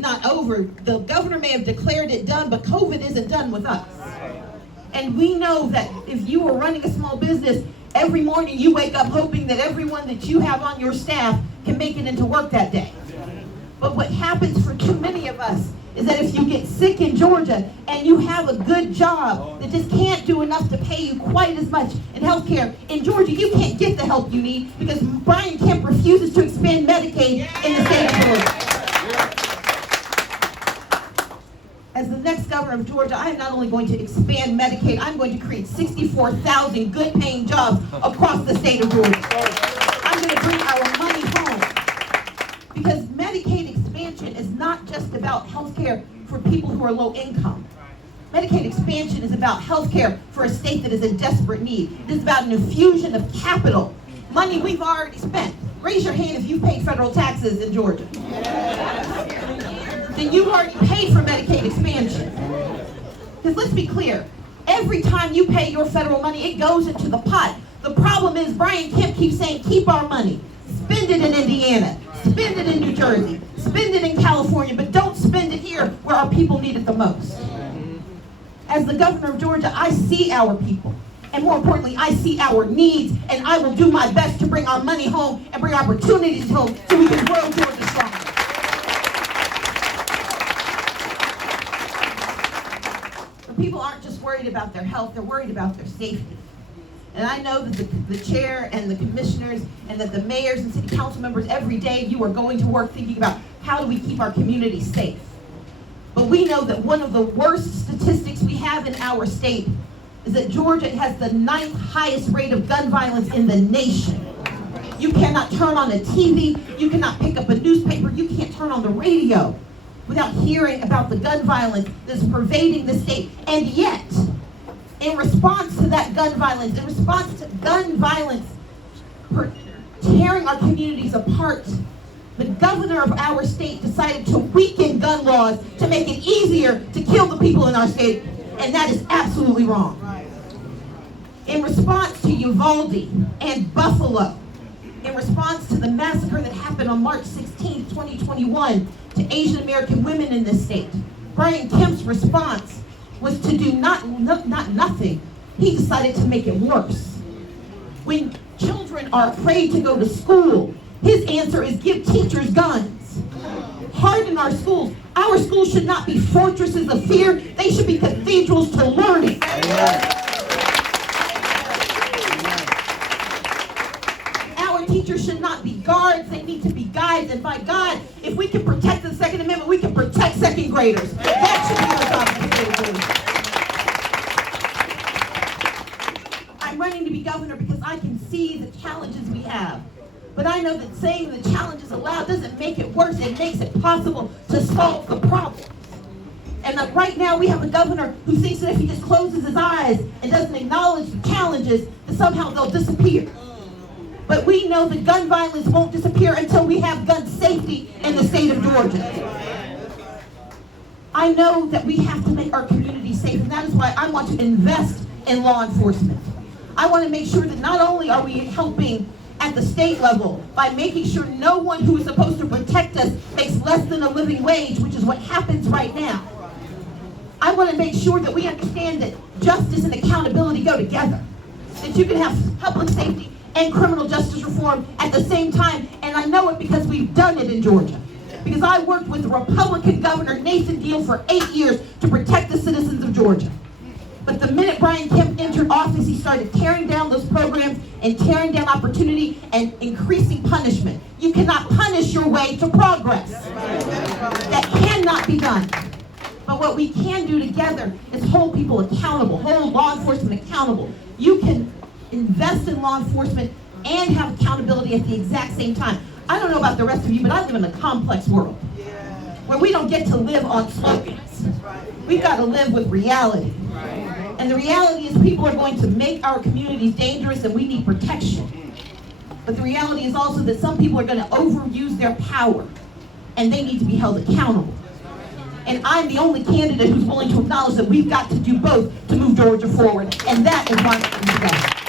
not over. The governor may have declared it done, but COVID isn't done with us. And we know that if you are running a small business, every morning you wake up hoping that everyone that you have on your staff can make it into work that day. But what happens for too many of us is that if you get sick in Georgia and you have a good job that just can't do enough to pay you quite as much in health care, in Georgia you can't get the help you need because Brian Kemp refuses to expand Medicaid in the state of Georgia. As the next governor of Georgia, I am not only going to expand Medicaid, I'm going to create 64,000 good-paying jobs across the state of Georgia. I'm going to bring our money home. Because Medicaid expansion is not just about health care for people who are low income. Medicaid expansion is about health care for a state that is in desperate need. It is about an infusion of capital, money we've already spent. Raise your hand if you've paid federal taxes in Georgia. Then you've already paid for Medicaid expansion. Because let's be clear, every time you pay your federal money, it goes into the pot. The problem is Brian Kemp keeps saying, keep our money. Spend it in Indiana, spend it in New Jersey, spend it in California, but don't spend it here where our people need it the most. As the governor of Georgia, I see our people. And more importantly, I see our needs, and I will do my best to bring our money home and bring opportunities home so we can grow Georgia stronger. People aren't just worried about their health, they're worried about their safety. And I know that the chair and the commissioners and that the mayors and city council members every day you are going to work thinking about how do we keep our community safe. But we know that one of the worst statistics we have in our state is that Georgia has the 9th highest rate of gun violence in the nation. You cannot turn on a TV, you cannot pick up a newspaper, you can't turn on the radio without hearing about the gun violence that's pervading the state. And yet, in response to that gun violence, in response to gun violence tearing our communities apart, the governor of our state decided to weaken gun laws to make it easier to kill the people in our state, and that is absolutely wrong. In response to Uvalde and Buffalo, in response to the massacre that happened on March 16, 2021, to Asian American women in this state, Brian Kemp's response was to do not nothing. He decided to make it worse. When children are afraid to go to school, his answer is give teachers guns. Harden our schools. Our schools should not be fortresses of fear. They should be cathedrals to learning. Our teachers should not be guards. They need to be guides. And by God, if we can protect the Second Amendment, we can protect second graders. That should be our responsibility. I'm running to be governor because I can see the challenges we have. But I know that saying the challenges aloud doesn't make it worse. It makes it possible to solve the problems. And right now we have a governor who thinks that if he just closes his eyes and doesn't acknowledge the challenges, that somehow they'll disappear. But we know that gun violence won't disappear until we have gun safety in the state of Georgia. I know that we have to make our community safe, and that is why I want to invest in law enforcement. I want to make sure that not only are we helping at the state level by making sure no one who is supposed to protect us makes less than a living wage, which is what happens right now. I want to make sure that we understand that justice and accountability go together. That you can have public safety and criminal justice reform at the same time, and I know it because we've done it in Georgia. Because I worked with Republican Governor Nathan Deal for 8 years to protect the citizens of Georgia. But the minute Brian Kemp entered office, he started tearing down those programs and tearing down opportunity and increasing punishment. You cannot punish your way to progress. That cannot be done. But what we can do together is hold people accountable, hold law enforcement accountable. You can invest in law enforcement and have accountability at the exact same time. I don't know about the rest of you, but I live in a complex world where we don't get to live on slogans. We've got to live with reality. And the reality is people are going to make our communities dangerous and we need protection. But the reality is also that some people are going to overuse their power and they need to be held accountable. And I'm the only candidate who's willing to acknowledge that we've got to do both to move Georgia forward. And that is why I'm today.